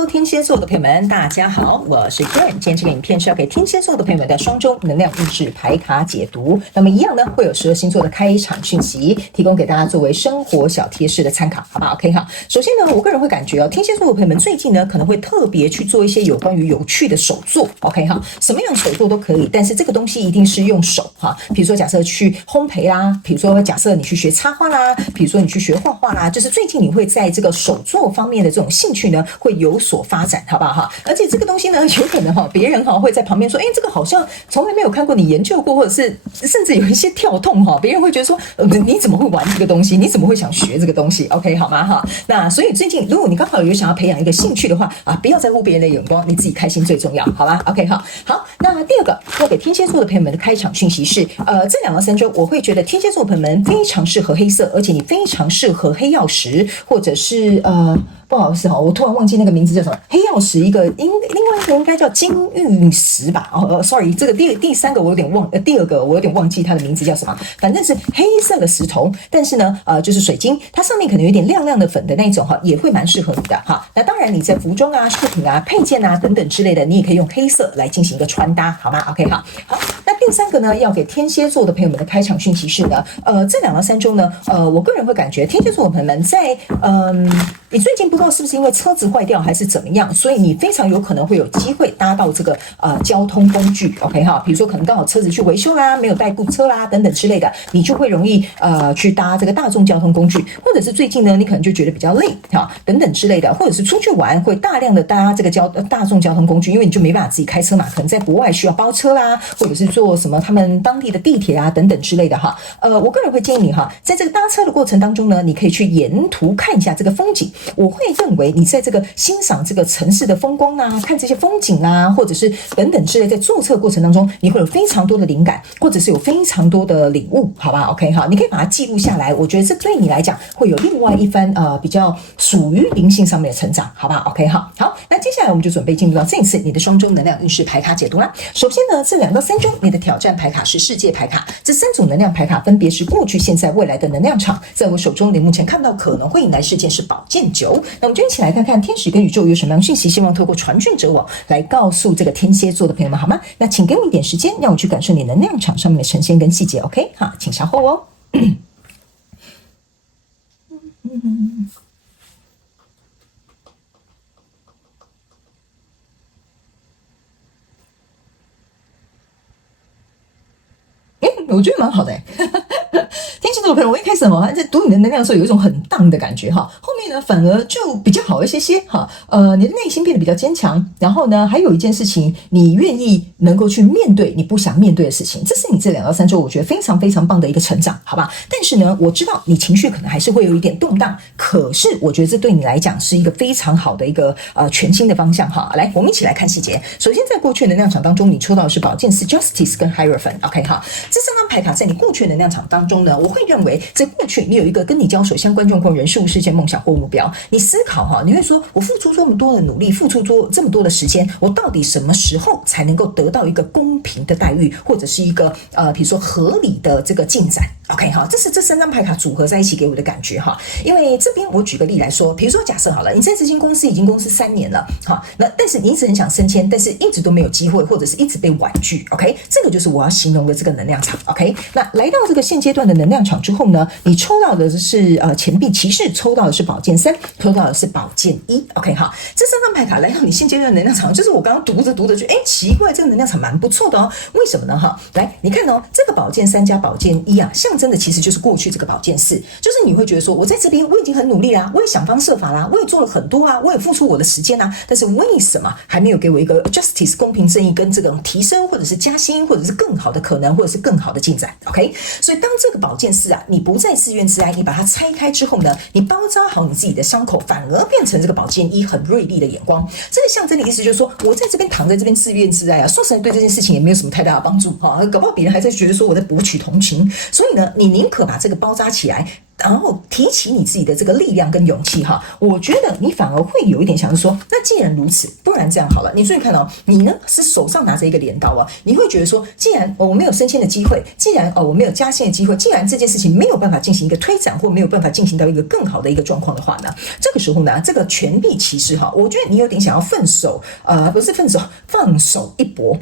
Hello， 天蝎座的朋友们，大家好，我是 Karen。今天这个影片是要给天蝎座的朋友们的双周能量运势牌卡解读。那么一样呢，会有12星座的开场讯息，提供给大家作为生活小贴士的参考，好不好 ？OK 哈。首先呢，我个人会感觉天蝎座的朋友们最近呢，可能会特别去做一些有关于有趣的手作 ，OK 哈，什么样的手作都可以，但是这个东西一定是用手哈。比如说，假设去烘焙啦，比如说假设你去学插花啦，比如说你去学画画啦，就是最近你会在这个手作方面的这种兴趣呢，会有所发展，好不好哈？而且这个东西呢，有可能别人会在旁边说，这个好像从来没有看过你研究过，或者是甚至有一些跳痛别人会觉得说，你怎么会玩这个东西？你怎么会想学这个东西 ？OK 好吗哈？那所以最近如果你刚好有想要培养一个兴趣的话不要在乎别人的眼光，你自己开心最重要，好吧 ？OK 好。好，那第二个要给天蝎座的朋友们的开场讯息是，这2到3周我会觉得天蝎座的朋友们非常适合黑色，而且你非常适合黑曜石，或者是不好意思我突然忘记那个名字叫什么，黑曜石另外一个应该叫金玉石吧？sorry， 这个第三个我有点忘，第二个我有点忘记它的名字叫什么，反正是黑色的石头，但是呢就是水晶，它上面可能有点亮亮的粉的那种也会蛮适合你的哈。那当然你在服装饰品配件等等之类的，你也可以用黑色来进行一个穿搭，好吗 ？OK 好。那第3个呢，要给天蝎座的朋友们的开场讯息是呢，这2到3周呢，我个人会感觉天蝎座的朋友们在你最近不知道是不是因为车子坏掉还是怎么样，所以你非常有可能会有机会搭到这个交通工具 ，OK 哈，比如说可能刚好车子去维修啦，没有带顾车啦等等之类的，你就会容易去搭这个大众交通工具，或者是最近呢你可能就觉得比较累等等之类的，或者是出去玩会大量的搭这个大众交通工具，因为你就没办法自己开车嘛，可能在国外需要包车啦，或者是坐什么他们当地的地铁等等之类的哈。我个人会建议你在这个搭车的过程当中呢，你可以去沿途看一下这个风景。我会认为你在这个欣赏这个城市的风光看这些风景或者是等等之类，在坐车过程当中，你会有非常多的灵感，或者是有非常多的领悟，好吧 ？OK 哈，你可以把它记录下来。我觉得这对你来讲会有另外一番比较属于灵性上面的成长，好吧 ？OK 哈，好，那接下来我们就准备进入到这一次你的双周能量运势牌卡解读啦。首先呢，这2到3周你的挑战牌卡是世界牌卡，这3组能量牌卡分别是过去、现在、未来的能量场。在我手中，你目前看到可能会引来事件是宝剑9。那我们就一起来看看天使跟宇宙有什么样的讯息，希望透过传讯者我来告诉这个天蝎座的朋友们，好吗？那请给我一点时间，让我去感受你能量场上面的呈现跟细节 ，OK？ 好，请稍后哦。我觉得蛮好的天蝎座的朋友，我一开始在读你的能量的时候有一种很荡的感觉后面呢反而就比较好一些你的内心变得比较坚强，然后呢还有一件事情，你愿意能够去面对你不想面对的事情，这是你这2到3周我觉得非常非常棒的一个成长，好吧？但是呢，我知道你情绪可能还是会有一点动荡，可是我觉得这对你来讲是一个非常好的一个全新的方向来，我们一起来看细节。首先，在过去能量场当中，你抽到的是宝剑4 Justice 跟 Hierophant，OK 这3张牌卡在你过去能量场当中呢，我会认为在过去你有一个跟你交手相关状况、人事物、事件、梦想或目标，你思考你会说，我付出这么多的努力，付出这么多的时间，我到底什么时候才能够得到一个公平的待遇，或者是一个比如说合理的这个进展 ？OK 这是这3张牌卡组合在一起给我的感觉因为这边我举个例来说，比如说假设好了，你在这间公司已经公司3年了那但是你一直很想升迁，但是一直都没有机会，或者是一直被婉拒 ，OK？ 这个就是我要形容的这个能量场 ，OK？ 那来到这个现阶段的能量场之后呢，你抽到的是钱币骑士，抽到的是宝剑3，抽到的是宝剑1 ，OK 好，这3张牌卡来到你现阶段的能量场，就是我刚刚读着觉得奇怪，这个能量场蛮不错的为什么呢来，你看这个宝剑3加宝剑1象征的其实就是过去这个宝剑4，就是你会觉得说，我在这边我已经很努力啦，我也想方设法啦，我也做了很多我也付出我的时间但是为什么还没有给我一个 justice 公平正义跟这种提升，或者是加薪，或者是更好的可能，或者是更好的进展 ，OK？ 所以当这个宝剑4你不再自怨自艾，你把它拆开之后呢，你包扎好你自己的伤口，反而变成这个宝剑1很锐利的眼光。这个象征的意思就是说，我在这边躺在这边自怨自艾说实在对这件事情也没有什么太大的帮助搞不好别人还在觉得说我在博取同情，所以呢，你宁可把这个包扎起来。然后提起你自己的这个力量跟勇气哈，我觉得你反而会有一点想说，那既然如此，不然这样好了，你注意看哦，你呢是手上拿着一个镰刀啊，你会觉得说，既然我没有升迁的机会，既然我没有加薪的机会，既然这件事情没有办法进行一个推展，或没有办法进行到一个更好的一个状况的话呢，这个时候呢，这个权力骑士哈，我觉得你有点想要不是放手一搏，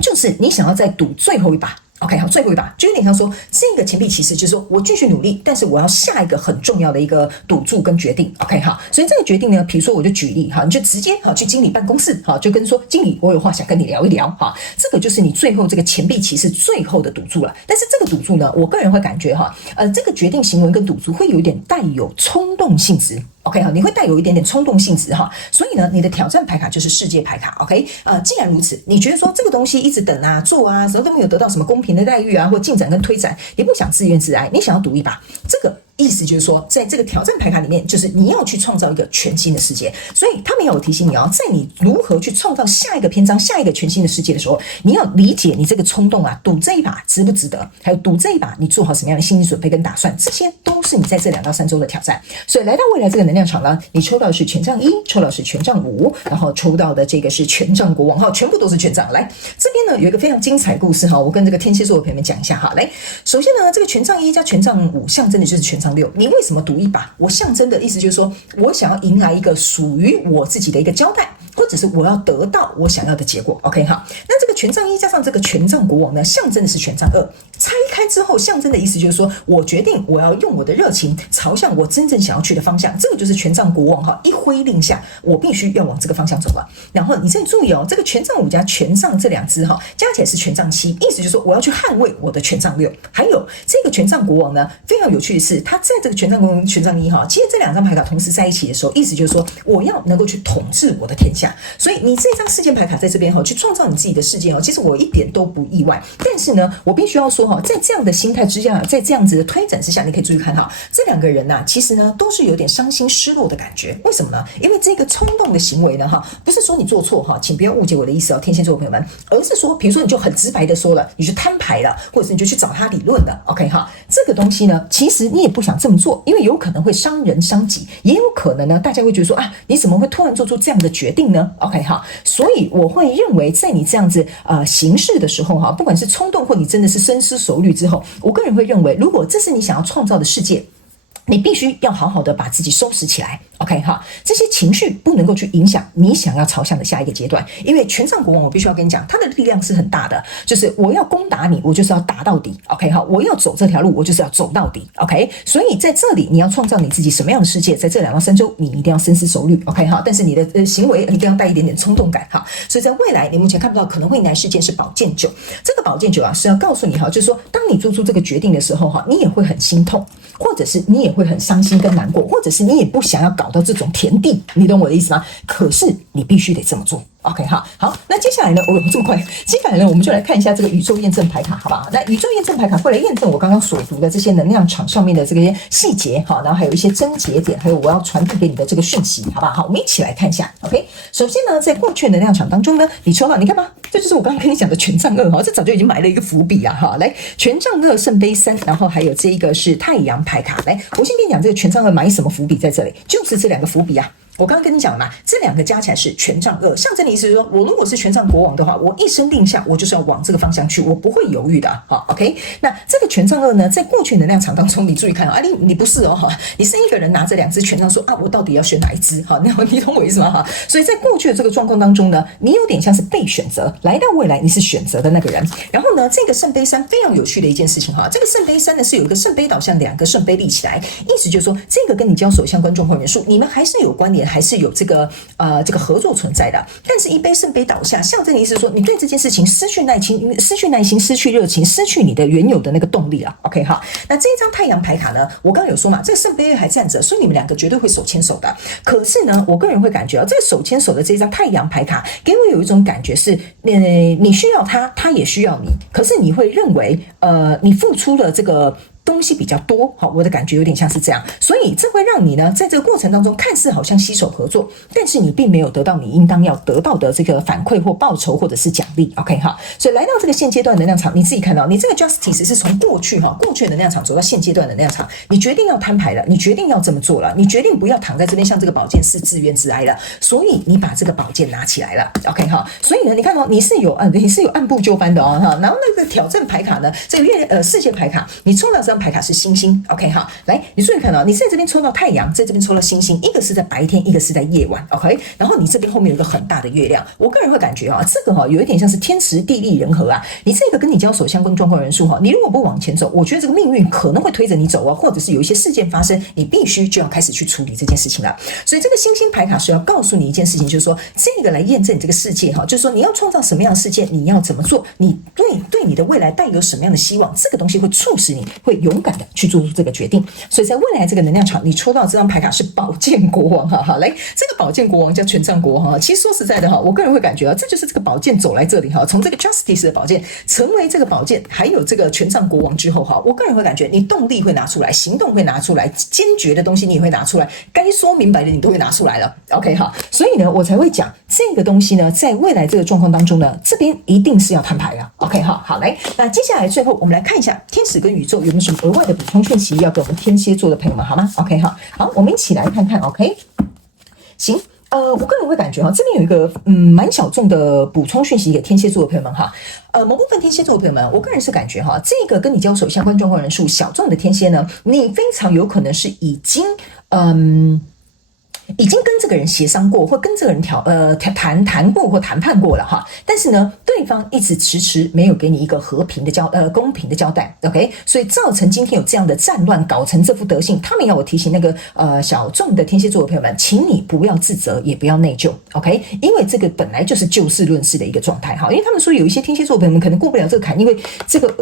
就是你想要再赌最后一把。OK， 好，最后一把就有点像说，这个钱币骑士就是说我继续努力，但是我要下一个很重要的一个赌注跟决定。OK， 好，所以这个决定呢，比如说我就举例哈，你就直接去经理办公室哈，就跟说经理，我有话想跟你聊一聊哈。这个就是你最后这个钱币骑士最后的赌注了。但是这个赌注呢，我个人会感觉哈，这个决定行为跟赌注会有一点带有冲动性质。OK 哈，你会带有一点点冲动性质哈，所以呢，你的挑战牌卡就是世界牌卡。OK，既然如此，你觉得说这个东西一直等啊做啊，什么都没有得到什么公平的待遇啊，或进展跟推展，也不想自怨自艾，你想要赌一把，这个意思就是说，在这个挑战牌卡里面，就是你要去创造一个全新的世界。所以他们要提醒你哦，在你如何去创造下一个篇章、下一个全新的世界的时候，你要理解你这个冲动啊，赌这一把值不值得，还有赌这一把你做好什么样的心理准备跟打算，这些都是你在这2到3周的挑战。所以来到未来这个能量场呢，你抽到的是权杖1，抽到的是权杖5，然后抽到的这个是权杖国王哈，全部都是权杖。来这边呢有一个非常精彩故事哈，我跟这个天蝎座的朋友们讲一下哈。来，首先呢，这个权杖1加权杖5象征的就是权杖6，你为什么赌一把？我象征的意思就是说，我想要迎来一个属于我自己的一个交代，或者是我要得到我想要的结果。OK 哈，那这个权杖1加上这个权杖国王呢，象征的是权杖2。拆开之后，象征的意思就是说，我决定我要用我的热情朝向我真正想要去的方向。这个就是权杖国王哈，一挥令下，我必须要往这个方向走了。然后你再注意哦，这个权杖5加权杖这2只哈，加起来是权杖7，意思就是说我要去捍卫我的权杖6。还有这个权杖国王呢，非常有趣的是，他在这个权杖国王、权杖1哈，其实这2张牌卡同时在一起的时候，意思就是说我要能够去统治我的天下。所以你这张世界牌卡在这边哈，去创造你自己的世界哦，其实我一点都不意外。但是呢，我必须要说哈，在这样的心态之下，在这样子的推展之下，你可以注意看哈，这2个人呐，其实呢都是有点伤心失落的感觉。为什么呢？因为这个冲动的行为呢哈，不是说你做错哈，请不要误解我的意思哦，天蝎座的朋友们，而是说，比如说你就很直白的说了，你去摊牌了，或者是你就去找他理论了。OK 哈，这个东西呢，其实你也不想这么做，因为有可能会伤人伤己，也有可能呢，大家会觉得说啊，你怎么会突然做出这样的决定呢 ？OK 哈，所以我会认为，在你这样子行事的时候哈，不管是冲动或你真的是深思熟虑之后，我个人会认为，如果这是你想要创造的世界，你必须要好好的把自己收拾起来。OK 哈，这些情绪不能够去影响你想要朝向的下一个阶段，因为权杖国王我必须要跟你讲，他的力量是很大的，就是我要攻打你，我就是要打到底。OK 哈，我要走这条路，我就是要走到底。OK， 所以在这里你要创造你自己什么样的世界，在这2到3周你一定要深思熟虑。OK 哈，但是你的行为一定要带一点点冲动感哈。所以在未来你目前看不到可能会迎来事件是宝剑9，这个宝剑9啊是要告诉你哈，就是说当你做出这个决定的时候哈，你也会很心痛，或者是你也会很伤心跟难过，或者是你也不想要搞到这种田地，你懂我的意思吗？可是你必须得这么做。OK 好，那接下来呢？这么快，接下来呢，我们就来看一下这个宇宙验证牌卡，好不好？那宇宙验证牌卡会来验证我刚刚所读的这些能量场上面的这些细节，好，然后还有一些症结点，还有我要传递给你的这个讯息，好不好？好，我们一起来看一下。OK， 首先呢，在过去的能量场当中呢，你抽到，你看吧，这就是我刚刚跟你讲的权杖2哈，这早就已经埋了一个伏笔啊哈。来，权杖2、圣杯3，然后还有这一个是太阳牌卡。来，我先跟你讲这个权杖2埋什么伏笔在这里，就是这2个伏笔啊。我刚刚跟你讲了嘛，这2个加起来是权杖2，象征的意思是说，我如果是权杖国王的话，我一声令下，我就是要往这个方向去，我不会犹豫的。好 ，OK。那这个权杖2呢，在过去能量场当中，你注意看啊，你不是哦，你是一个人拿着2只权杖说啊，我到底要选哪一只？好，你懂我意思吗？哈，所以在过去的这个状况当中呢，你有点像是被选择，来到未来你是选择的那个人。然后呢，这个圣杯3非常有趣的一件事情哈，这个圣杯3呢是有一个圣杯导向2个圣杯立起来，意思就是说，这个跟你交手相关状况元素，你们还是有关联。还是有这个合作存在的，但是一杯圣杯倒下，象征的意思是说，你对这件事情失去耐心、失去热情、失去你的原有的那个动力了。OK 哈，那这一张太阳牌卡呢，我刚刚有说嘛，这个圣杯还站着，所以你们2个绝对会手牵手的。可是呢，我个人会感觉这个手牵手的这张太阳牌卡，给我有一种感觉是，你需要他，他也需要你，可是你会认为，你付出了这个东西比较多，好，我的感觉有点像是这样，所以这会让你呢，在这个过程当中看似好像携手合作，但是你并没有得到你应当要得到的这个反馈或报酬或者是奖励 ，OK 哈，所以来到这个现阶段能量场，你自己看到，你这个 justice 是从过去的能量场走到现阶段的能量场，你决定要摊牌了，你决定要这么做了，你决定不要躺在这边像这个宝剑是自怨自哀了，所以你把这个宝剑拿起来了 ，OK 哈，所以呢，你看你是有按部就班的哦哈，然后那个挑战牌卡呢，这个世界牌卡，你抽到这张牌卡是星星 ，OK 哈，来，你注意看你在这边抽到太阳，在这边抽到星星，一个是在白天，一个是在夜晚 ，OK， 然后你这边后面有一个很大的月亮，我个人会感觉这个有一点像是天时地利人和啊，你这个跟你交手相关状况人数你如果不往前走，我觉得这个命运可能会推着你走或者是有一些事件发生，你必须就要开始去处理这件事情了。所以这个星星牌卡是要告诉你一件事情，就是说这个来验证你这个世界就是说你要创造什么样的世界，你要怎么做，你对你的未来带有什么样的希望，这个东西会促使你会勇敢的去做出这个决定。所以在未来这个能量场，你抽到这张牌卡是宝剑国王来，这个宝剑国王叫权杖国王其实说实在的我个人会感觉这就是这个宝剑走来这里从这个 justice 的宝剑成为这个宝剑，还有这个权杖国王之后我个人会感觉你动力会拿出来，行动会拿出来，坚决的东西你也会拿出来，该说明白的你都会拿出来了 OK 所以呢我才会讲这个东西呢，在未来这个状况当中呢，这边一定是要摊牌了 OK 好来，那接下来最后我们来看一下天使跟宇宙有没有什么额外的补充讯息要给我们天蝎座的朋友们好吗 OK 好，我们一起来看看 OK 行。我个人会感觉这边有一个蛮小众的补充讯息给天蝎座的朋友们某部分天蝎座的朋友们，我个人是感觉这个跟你交手相关状况人数小众的天蝎呢，你非常有可能是已经跟这个人协商过，或跟这个人谈过或谈判过了但是呢，对方一直迟迟没有给你一个公平的交代 ，OK， 所以造成今天有这样的战乱，搞成这副德性。他们要我提醒那个小众的天蝎座的朋友们，请你不要自责，也不要内疚 ，OK， 因为这个本来就是就事论事的一个状态因为他们说有一些天蝎座的朋友们可能过不了这个坎，因为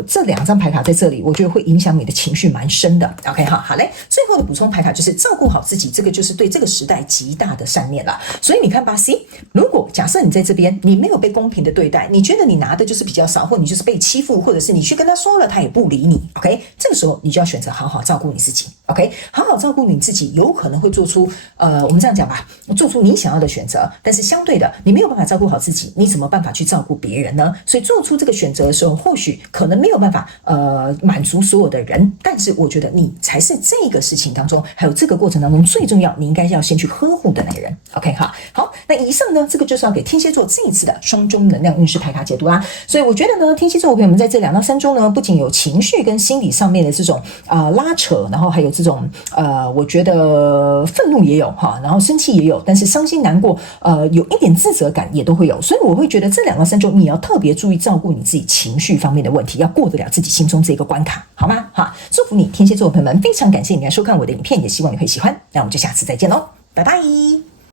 这两张牌卡在这里，我觉得会影响你的情绪蛮深的 ，OK 好嘞，最后的补充牌卡就是照顾好自己，这个就是对这个时代极大的善念了。所以你看吧 ，C， 如果假设你在这边，你没有被公平的对待，你觉得你拿的就是比较少，或你就是被欺负，或者是你去跟他说了，他也不理你 ，OK， 这个时候你就要选择好好照顾你自己 ，OK， 好好照顾你自己，有可能会做出我们这样讲吧，做出你想要的选择，但是相对的，你没有办法照顾好自己，你怎么办法去照顾别人呢？所以做出这个选择的时候，或许可能没有办法满足所有的人，但是我觉得你才是这个事情当中，还有这个过程当中最重要，你应该要先去呵护的那个人 ，OK 好，那以上呢，这个就是要给天蝎座这一次的双周能量运势牌卡解读啦。所以我觉得呢，天蝎座的朋友们在这2到3周呢，不仅有情绪跟心理上面的这种拉扯，然后还有这种我觉得愤怒也有然后生气也有，但是伤心难过有一点自责感也都会有。所以我会觉得这2到3周你要特别注意照顾你自己情绪方面的问题，要过得了自己心中这个关卡，好吗？祝福你天蝎座的朋友们，非常感谢你来收看我的影片，也希望你会喜欢。那我们就下次再见喽，拜拜。